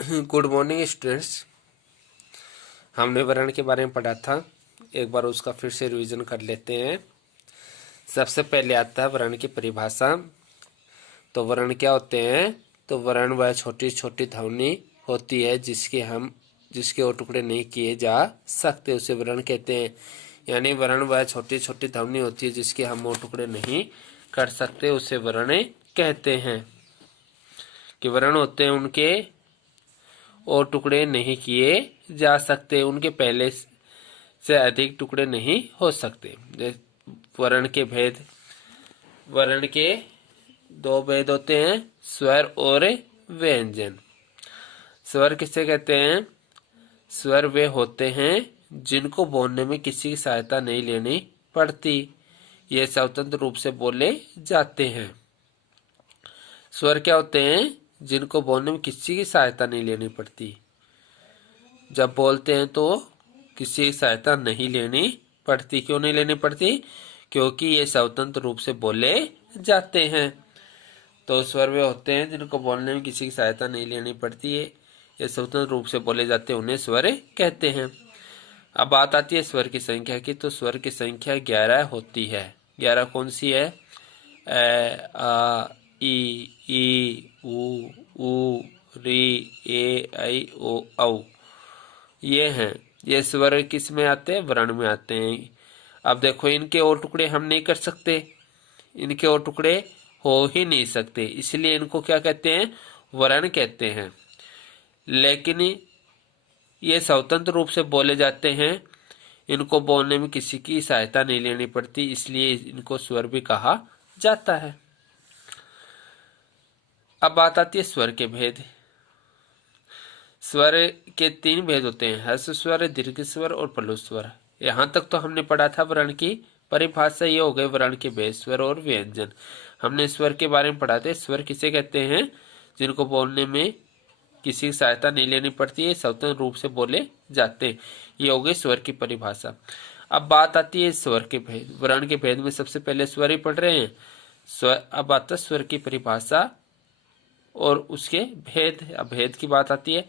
Good morning students. हमने वर्ण के बारे में पढ़ा था, एक बार उसका फिर से रिवीजन कर लेते हैं। सबसे पहले आता है वर्ण की परिभाषा। तो वर्ण क्या होते हैं? तो वर्ण वह छोटी छोटी ध्वनि होती है जिसके और टुकड़े नहीं किए जा सकते, उसे वर्ण कहते हैं। यानी वर्ण वह छोटी छोटी ध्वनि होती है जिसके हम और टुकड़े नहीं कर सकते, उसे वर्ण कहते हैं। कि वर्ण होते हैं उनके और टुकड़े नहीं किए जा सकते, उनके पहले से अधिक टुकड़े नहीं हो सकते। वर्ण के भेद, वर्ण के दो भेद होते हैं, स्वर और व्यंजन। स्वर किसे कहते हैं? स्वर वे होते हैं जिनको बोलने में किसी की सहायता नहीं लेनी पड़ती, ये स्वतंत्र रूप से बोले जाते हैं। स्वर क्या होते हैं? जिनको बोलने में किसी की सहायता नहीं लेनी पड़ती। जब बोलते हैं तो किसी की सहायता नहीं लेनी पड़ती। क्यों नहीं लेनी पड़ती? क्योंकि ये स्वतंत्र रूप से बोले जाते हैं। तो स्वर वे होते हैं जिनको बोलने में किसी की सहायता नहीं लेनी पड़ती है, ये स्वतंत्र रूप से बोले जाते हैं, उन्हें स्वर कहते हैं। अब बात आती है स्वर की संख्या की। तो स्वर की संख्या 11 होती है। 11 कौन सी है? आ ई उ री ए ऐ ओ औ, ये हैं। ये स्वर किस में आते हैं? वर्ण में आते हैं। अब देखो, इनके और टुकड़े हम नहीं कर सकते, इनके और टुकड़े हो ही नहीं सकते, इसलिए इनको क्या कहते हैं? वर्ण कहते हैं। लेकिन ये स्वतंत्र रूप से बोले जाते हैं, इनको बोलने में किसी की सहायता नहीं लेनी पड़ती, इसलिए इनको स्वर भी कहा जाता है। अब बात आती है स्वर के भेद। स्वर के 3 भेद होते हैं, ह्रस्व स्वर, दीर्घ स्वर और प्लुत स्वर। यहाँ तक तो हमने पढ़ा था वर्ण की परिभाषा। ये हो गए वर्ण के भेद, स्वर और व्यंजन। हमने स्वर के बारे में पढ़ा था। स्वर किसे कहते हैं? जिनको बोलने में किसी की सहायता नहीं लेनी पड़ती है, स्वतंत्र रूप से बोले जाते हैं। ये हो गई स्वर की परिभाषा। अब बात आती है स्वर के भेद। वर्ण के भेद में सबसे पहले स्वर ही पढ़ रहे हैं। स्वर, अब आता है स्वर की परिभाषा और उसके भेद। अब भेद की बात आती है।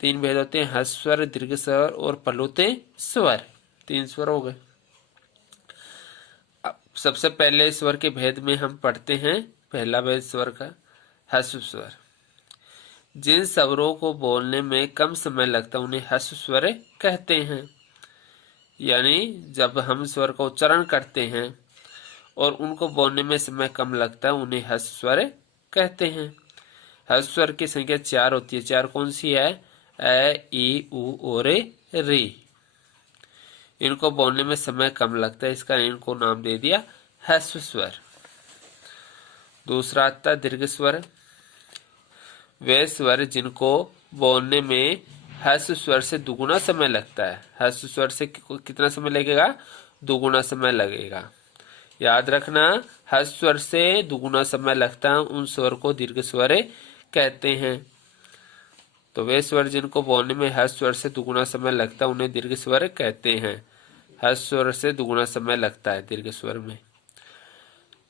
3 भेद होते हैं, ह्रस्व स्वर, दीर्घ स्वर और प्लुत स्वर। 3 स्वर हो गए। अब सबसे पहले स्वर के भेद में हम पढ़ते हैं पहला भेद स्वर का, ह्रस्व स्वर। जिन स्वरों को बोलने में कम समय लगता है उन्हें ह्रस्व स्वर कहते हैं। यानी जब हम स्वर का उच्चारण करते हैं और उनको बोलने में समय कम लगता है, उन्हें ह्रस्व स्वर कहते हैं। ह्रस्व स्वर की संख्या 4 होती है। 4 कौन सी है? ए ई उ और री। इनको बोलने में समय कम लगता है, इसका इनको नाम दे दिया ह्रस्व स्वर। दूसरा आता है दीर्घ स्वर। वे स्वर जिनको बोलने में ह्रस्व स्वर से दुगुना समय लगता है। ह्रस्व स्वर से कितना समय लगेगा? दुगुना समय लगेगा। याद रखना, ह्रस्व स्वर से दुगुना समय लगता है, उन स्वर को दीर्घ स्वर कहते हैं। तो वे स्वर जिनको बोलने में ह्रस्व स्वर से दुगुना समय लगता है उन्हें दीर्घ स्वर कहते हैं। ह्रस्व स्वर से दुगुना समय लगता है दीर्घ स्वर में।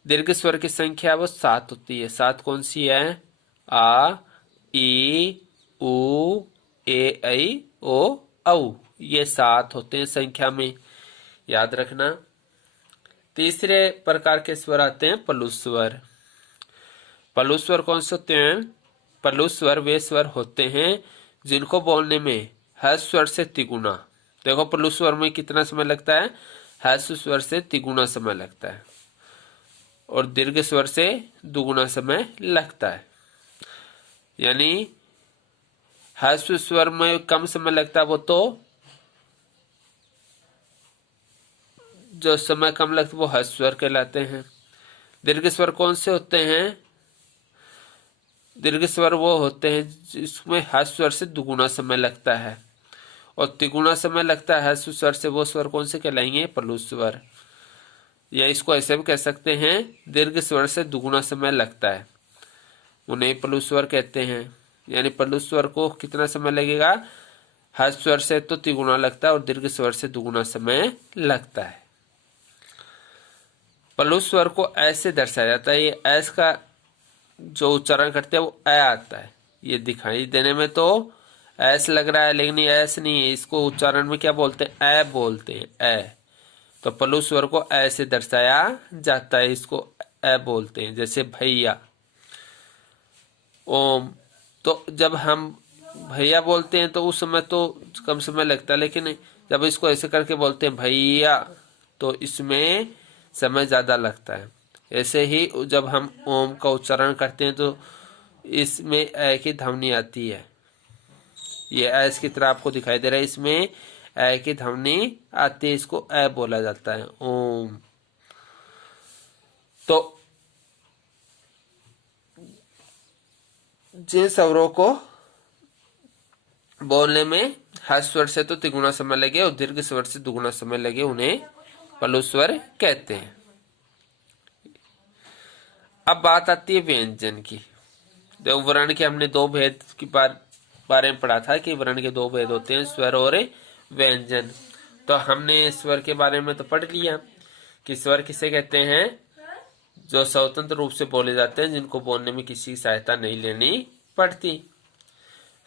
दीर्घ स्वर की संख्या वो 7 होती है। 7 कौन सी है? आ ई उ ए ऐ ओ औ, ये 7 होते हैं संख्या में, याद रखना। तीसरे प्रकार के स्वर आते हैं प्लुत स्वर। प्लुत स्वर कौन से होते हैं? प्लुत स्वर वे स्वर होते हैं जिनको बोलने में ह्रस्व स्वर से तिगुना, देखो प्लुत स्वर में कितना समय लगता है? ह्रस्व स्वर से तिगुना समय लगता है और दीर्घ स्वर से दुगुना समय लगता है। यानी ह्रस्व स्वर में कम समय लगता है, वो तो जो समय कम लगता है वो ह्रस्व स्वर कहलाते हैं। दीर्घ स्वर कौन से होते हैं? दीर्घ स्वर वो होते हैं जिसमें ह्रस्व स्वर से दुगुना समय लगता है और तिगुना समय लगता है ह्रस्व स्वर से, वो स्वर कौन से कहलाएंगे? प्लुत स्वर। या इसको ऐसे भी कह सकते हैं, दीर्घ स्वर से दुगुना समय लगता है, उन्हें प्लुत स्वर कहते हैं। यानी प्लुत स्वर को कितना समय लगेगा? ह्रस्व स्वर से तो तिगुना लगता है और दीर्घ स्वर से दुगुना समय लगता है। प्लुत स्वर को ऐसे दर्शाया जाता है, ये ऐस का जो उच्चारण करते हैं वो ऐ आता है, ये दिखाई देने में तो एस लग रहा है, लेकिन ये एस नहीं है। इसको उच्चारण में क्या बोलते हैं? ए बोलते हैं, ए। तो पल्लू स्वर को ए से दर्शाया जाता है, इसको ए बोलते हैं। जैसे भैया, ओम। तो जब हम भैया बोलते हैं तो उस समय तो कम समय लगता है, लेकिन जब इसको ऐसे करके बोलते हैं भैया, तो इसमें समय ज्यादा लगता है। ऐसे ही जब हम ओम का उच्चारण करते हैं तो इसमें ए की ध्वनि आती है। ये एस की तरह आपको दिखाई दे रहा है, इसमें ए की ध्वनि आती है, इसको ए बोला जाता है, ओम। तो जिन स्वरों को बोलने में ह्रस्व स्वर से तो तिगुना समय लगे और दीर्घ स्वर से दुगुना समय लगे, उन्हें पल्लू स्वर कहते हैं। अब बात आती है व्यंजन की। तो वर्ण के हमने दो भेद की बारे में पढ़ा था कि वर्ण के दो भेद होते हैं, स्वर और व्यंजन। तो हमने स्वर के बारे में तो पढ़ लिया कि स्वर किसे कहते हैं? जो स्वतंत्र रूप से बोले जाते हैं, जिनको बोलने में किसी की सहायता नहीं लेनी पड़ती।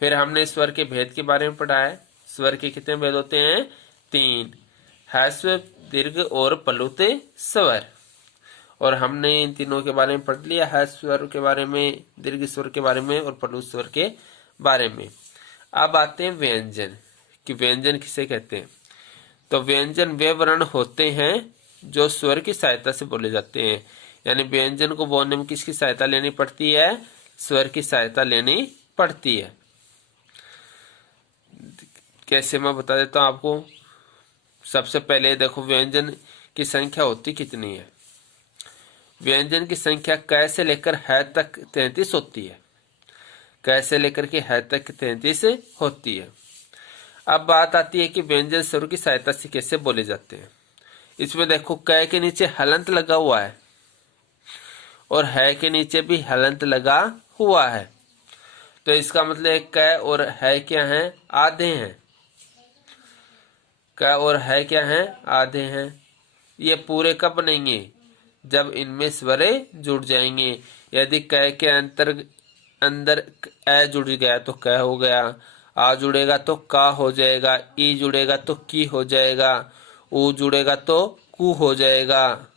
फिर हमने स्वर के भेद के बारे में पढ़ा है। स्वर के कितने भेद होते हैं? 3, ह्रस्व, दीर्घ और प्लुत स्वर। और हमने इन तीनों के बारे में पढ़ लिया, ह्रस्व स्वर के बारे में, दीर्घ स्वर के बारे में और प्लुत स्वर के बारे में। अब आते हैं व्यंजन, कि व्यंजन किसे कहते हैं। तो व्यंजन वे वर्ण होते हैं जो स्वर की सहायता से बोले जाते हैं। यानी व्यंजन को बोलने में किसकी सहायता लेनी पड़ती है? स्वर की सहायता लेनी पड़ती है। कैसे, मैं बता देता हूं आपको। सबसे पहले देखो, व्यंजन की संख्या होती कितनी है? व्यंजन की संख्या क से लेकर ह तक 33 होती है। क से लेकर के ह तक 33 होती है। अब बात आती है कि व्यंजन स्वर की सहायता से कैसे बोले जाते हैं। इसमें देखो, क के नीचे हलंत लगा हुआ है और ह के नीचे भी हलंत लगा हुआ है। तो इसका मतलब क और ह क्या है? आधे हैं। क और है क्या है? आधे हैं। ये पूरे कब बनेंगे? जब इनमें स्वरे जुड़ जाएंगे। यदि क के अंदर ए जुड़ गया तो क हो गया, आ जुड़ेगा तो का हो जाएगा, ई जुड़ेगा तो की हो जाएगा, ऊ जुड़ेगा तो कु हो जाएगा,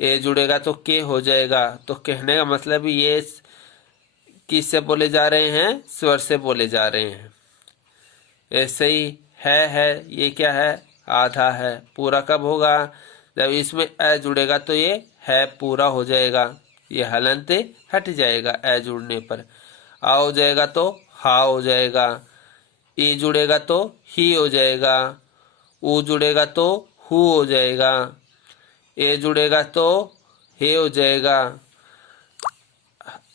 ए जुड़ेगा तो के हो जाएगा। तो कहने का मतलब ये किससे बोले जा रहे हैं? स्वर से बोले जा रहे हैं। ऐसे ही है, ये क्या है? आधा है। पूरा कब होगा? जब इसमें ए जुड़ेगा तो ये है पूरा हो जाएगा, ये हलंत हट जाएगा ए जुड़ने पर। आ हो जाएगा तो हा हो जाएगा, ई जुड़ेगा तो ही हो जाएगा, ऊ जुड़ेगा तो हु हो जाएगा, ए जुड़ेगा तो हे हो जाएगा,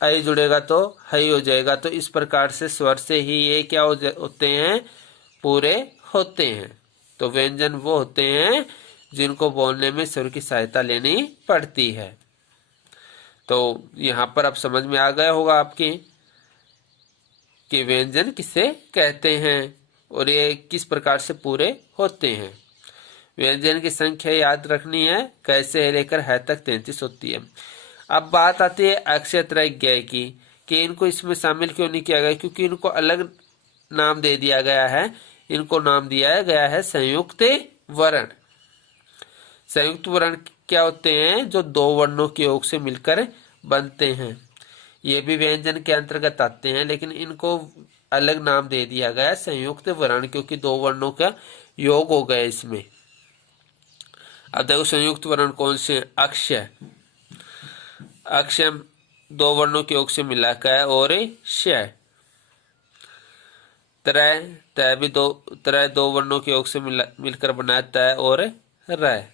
आई जुड़ेगा तो हई हो जाएगा। तो इस प्रकार से स्वर से ही ये क्या होते हैं? पूरे होते हैं। तो व्यंजन वो होते हैं जिनको बोलने में स्वर की सहायता लेनी पड़ती है। तो यहाँ पर अब समझ में आ गया होगा आपके कि व्यंजन किसे कहते हैं और ये किस प्रकार से पूरे होते हैं। व्यंजन की संख्या याद रखनी है, कैसे लेकर है तक 33 होती है। अब बात आती है अक्षय त्रय ज्ञेय की, कि इनको इसमें शामिल क्यों नहीं किया गया? क्योंकि इनको अलग नाम दे दिया गया है। इनको नाम दिया गया है संयुक्त वर्ण। संयुक्त वर्ण क्या होते हैं? जो दो वर्णों के योग से मिलकर बनते हैं। ये भी व्यंजन के अंतर्गत आते हैं, लेकिन इनको अलग नाम दे दिया गया है संयुक्त वर्ण, क्योंकि दो वर्णों का योग हो गया इसमें। अब देखो, संयुक्त वर्ण कौन से? अक्षय, अक्षय दो वर्णों के योग से मिला है, और शय। त्रय, तय भी त्रय दो वर्णों के योग से मिलकर बना है, तय और रय।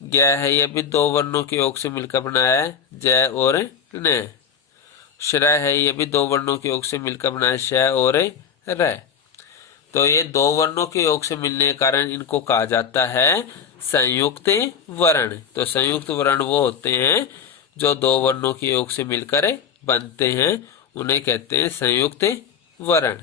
ज्ञ है, ये भी दो वर्णों के योग से मिलकर बनाया है, जय और न। श्रय है, ये भी दो वर्णों के योग से मिलकर बना है, शय और रय। तो ये दो वर्णों के योग से मिलने के कारण इनको कहा जाता है संयुक्त वर्ण। तो संयुक्त वर्ण वो होते हैं जो दो वर्णों के योग से मिलकर बनते हैं, उन्हें कहते हैं संयुक्त वर्ण।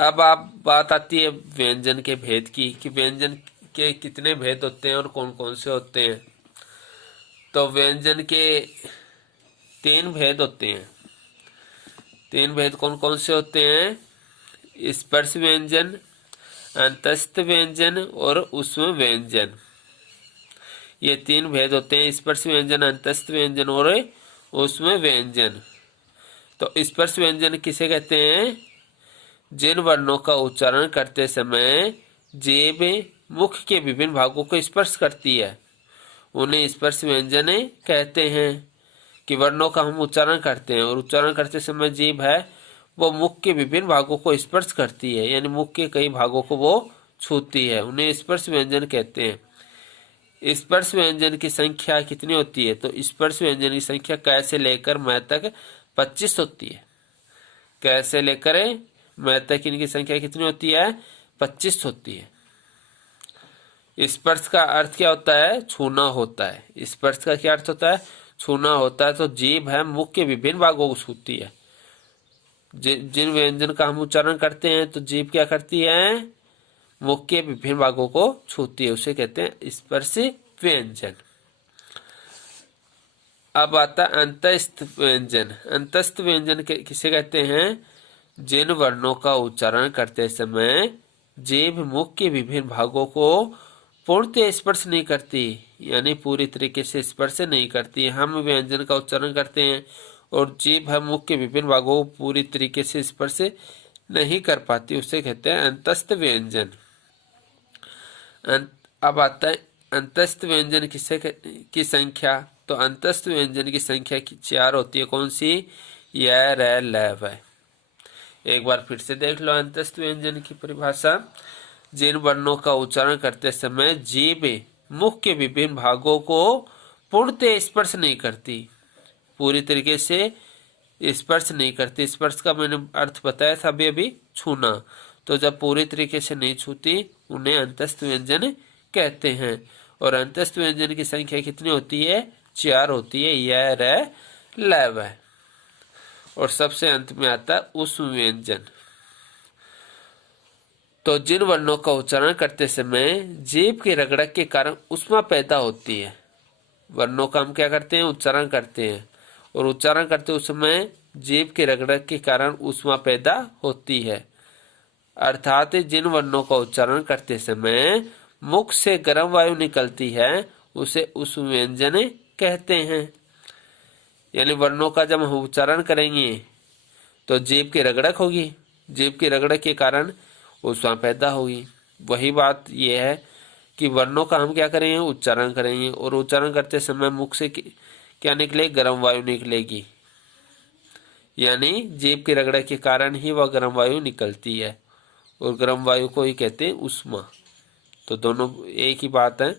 अब आप बात आती है व्यंजन के भेद की कि व्यंजन के कितने भेद होते हैं और कौन कौन से होते हैं। तो व्यंजन के 3 भेद होते हैं। 3 भेद कौन कौन से होते हैं? स्पर्श व्यंजन, अंतस्थ व्यंजन और ऊष्म व्यंजन। ये 3 भेद होते हैं, स्पर्श व्यंजन, अंतस्थ व्यंजन और ऊष्म व्यंजन। तो स्पर्श व्यंजन किसे कहते हैं? जिन वर्णों का उच्चारण करते समय जीभ मुख के विभिन्न भागों को स्पर्श करती है उन्हें स्पर्श व्यंजन कहते हैं। कि वर्णों का हम उच्चारण करते हैं और उच्चारण करते समय जीभ है वो मुख के विभिन्न भागों को स्पर्श करती है, यानी मुख के कई भागों को वो छूती है, उन्हें स्पर्श व्यंजन कहते हैं। स्पर्श व्यंजन की संख्या कितनी होती है? तो स्पर्श व्यंजन की संख्या क से लेकर म तक 25 होती है। क से लेकर म तक इनकी संख्या कितनी होती है? 25 होती है। स्पर्श का अर्थ क्या होता है? छूना होता है। स्पर्श का क्या अर्थ होता है? छूना होता है। तो जीभ है मुख के विभिन्न भागों को छूती है। जिन व्यंजन का हम उच्चारण करते हैं तो जीभ क्या करती है? मुख के विभिन्न भागों को छूती है, उसे कहते हैं स्पर्श व्यंजन। अब आता है अंतस्थ व्यंजन। अंतस्थ व्यंजन किसे कहते हैं? जिन वर्णों का उच्चारण करते समय जीभ मुख के विभिन्न भागों को पूर्णतः स्पर्श नहीं करती, यानी पूरी तरीके से स्पर्श नहीं करती। हम व्यंजन का उच्चारण करते हैं और जीभ हम मुख के विभिन्न भागों को पूरी तरीके से स्पर्श नहीं कर पाती, उसे कहते हैं अंतस्थ व्यंजन। अब आता है अंतस्थ व्यंजन की संख्या। तो अंतस्थ व्यंजन की संख्या 4 होती है। कौन सी? य, र, ल, व। एक बार फिर से देख लो अंतस्थ व्यंजन की परिभाषा। जिन वर्णों का उच्चारण करते समय जीभ मुख के विभिन्न भागों को पूर्णतः स्पर्श नहीं करती, पूरी तरीके से स्पर्श नहीं करती। स्पर्श का मैंने अर्थ बताया था अभी छूना। तो जब पूरी तरीके से नहीं छूती उन्हें अंतस्थ व्यंजन कहते हैं। और अंतस्थ व्यंजन की संख्या कितनी होती है? 4 होती है। य, र, ल, व। और सबसे अंत में आता है ऊष्म व्यंजन। तो जिन वर्णों का उच्चारण करते समय जीभ की रगड़क के कारण ऊष्मा पैदा होती है। वर्णों का हम क्या करते हैं? उच्चारण करते हैं और उच्चारण करते उस समय जीभ के रगड़क के कारण ऊष्मा पैदा होती है। अर्थात जिन वर्णों का उच्चारण करते समय मुख से गर्म वायु निकलती है उसे ऊष्म व्यंजन कहते हैं। यानी वर्णों का जब हम उच्चारण करेंगे तो जीभ की रगड़क होगी, जीभ की रगड़क के कारण ऊष्मा पैदा होगी। वही बात यह है कि वर्णों का हम क्या करेंगे? उच्चारण करेंगे और उच्चारण करते समय मुख से क्या निकले? गर्म वायु निकलेगी, यानी जीभ की रगड़क के कारण ही वह गर्म वायु निकलती है और गर्म वायु को ही कहते हैं ऊष्मा। तो दोनों एक ही बात है।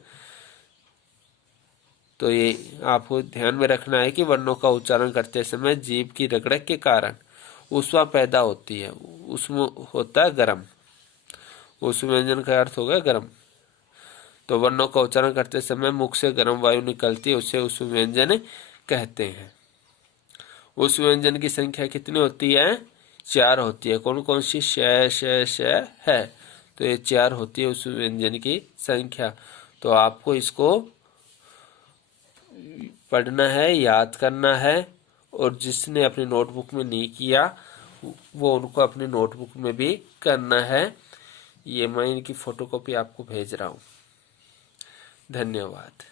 तो ये आपको ध्यान में रखना है कि वर्णों का उच्चारण करते समय जीभ की रगड़क के कारण ऊष्मा पैदा होती है। ऊष्मा होता है गर्म, ऊष्म व्यंजन का अर्थ होगा गर्म। तो वर्णों का उच्चारण करते समय मुख से गर्म वायु निकलती है, उसे ऊष्म व्यंजन कहते हैं। उस व्यंजन की संख्या कितनी होती है? 4 होती है। कौन कौन सी? श, श, श, है। तो ये 4 होती है उस व्यंजन की संख्या। तो आपको इसको पढ़ना है, याद करना है और जिसने अपनी नोटबुक में नहीं किया वो उनको अपनी नोटबुक में भी करना है। ये मैं इनकी फोटोकॉपी आपको भेज रहा हूँ। धन्यवाद।